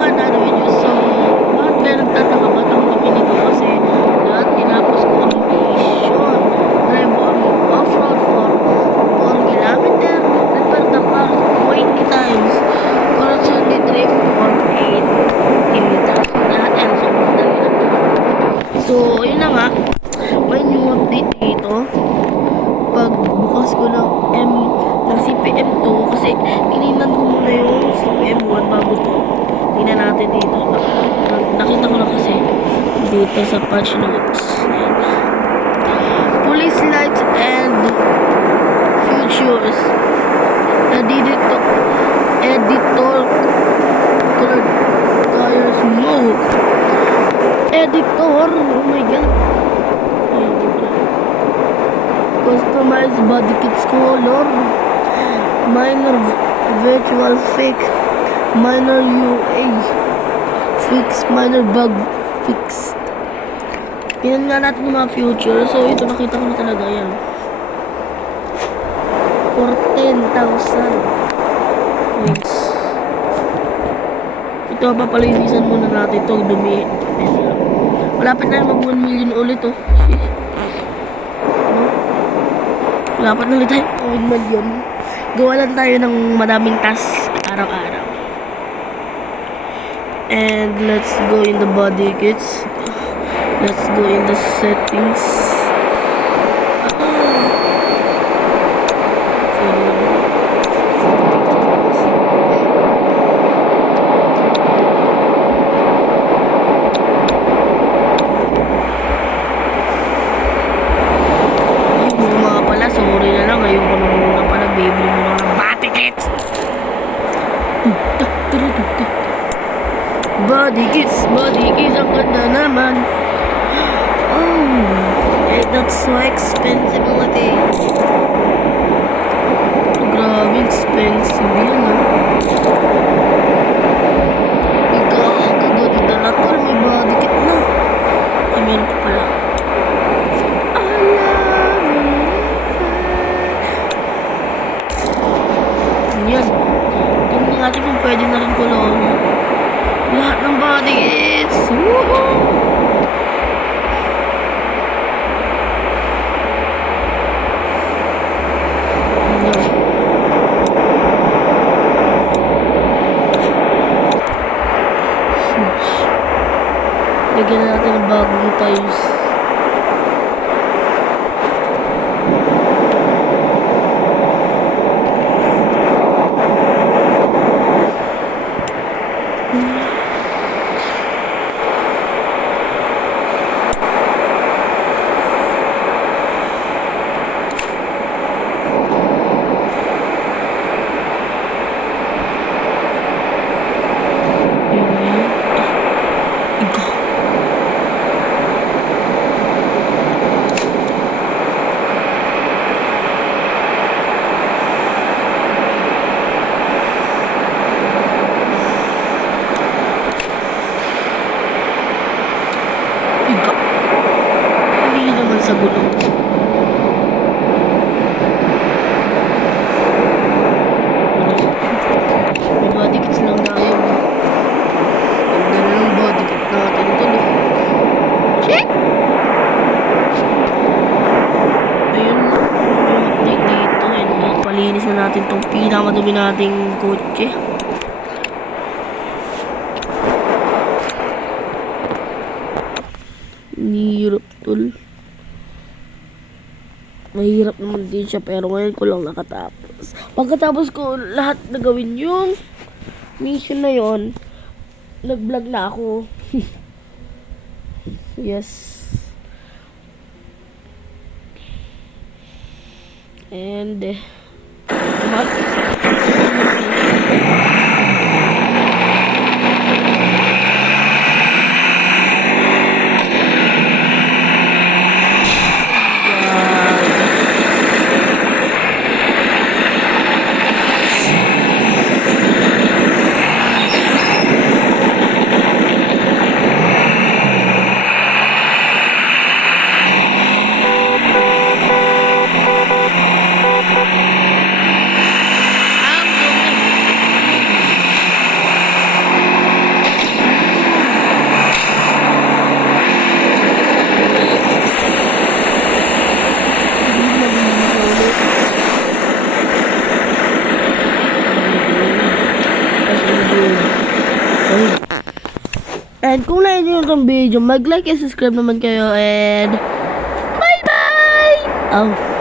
Another video. So, bakit kaya nagtataka ba't ang dumi nito? Kasi lahat tinapos ko ang mission. Drive ang off-road for 4 kilometer. Repair the car 20 times. Correction the drift for 8 kilometers. Lahat yan. So, madali lang. So, yun na nga. May new update dito. Pag bukas ko ng CPM2 kasi tininan ko muna yung CPM1 bago to. Tingnan natin dito. Nakita ko na kasi dito sa patch notes. Police lights and futures. Editor color smoke. Editor. Oh my god. Customize body kits color. Minor virtual fake. Minor UA fix. Minor bug fixed. Tingnan nga natin yung mga future. So ito nakita ko na talaga yan. For 10,000 points. Ito papalinisan muna natin itong dumi. Malapit na mag 1 million ulit oh. Malapit na ulit tayo 1 million. Gawa lang tayo ng maraming task araw-araw. And let's go in the body kits. Let's go in the settings. Sorry na lang, ayoko na muna pala, baby mo na ng body kits. Body kits, ang ganda naman. Oh, that's so expensive already. Grabe expensive yan ah. Kaganda na to, may body kit na. Ay, meron pa pala. Yan. Tingnan natin kung pwede na rin kulong. Lahat ng body is woohoo! Lagyan natin ng bagong tiles. Hindi naman sa gulong. May body kits lang tayo. Ganda na ng body kit natin ito. Check! Ayun na. Yung update dito. And palinis na natin itong pinakamadumi nating kotse. Hirap tol. Mahirap naman din siya pero ngayon ko lang nakatapos. Pagkatapos ko lahat na gawin yung mission na yon, nag-vlog na ako. Yes. And And kung na-enjoy nyo itong video, mag-like and subscribe naman kayo. And bye-bye! Oh.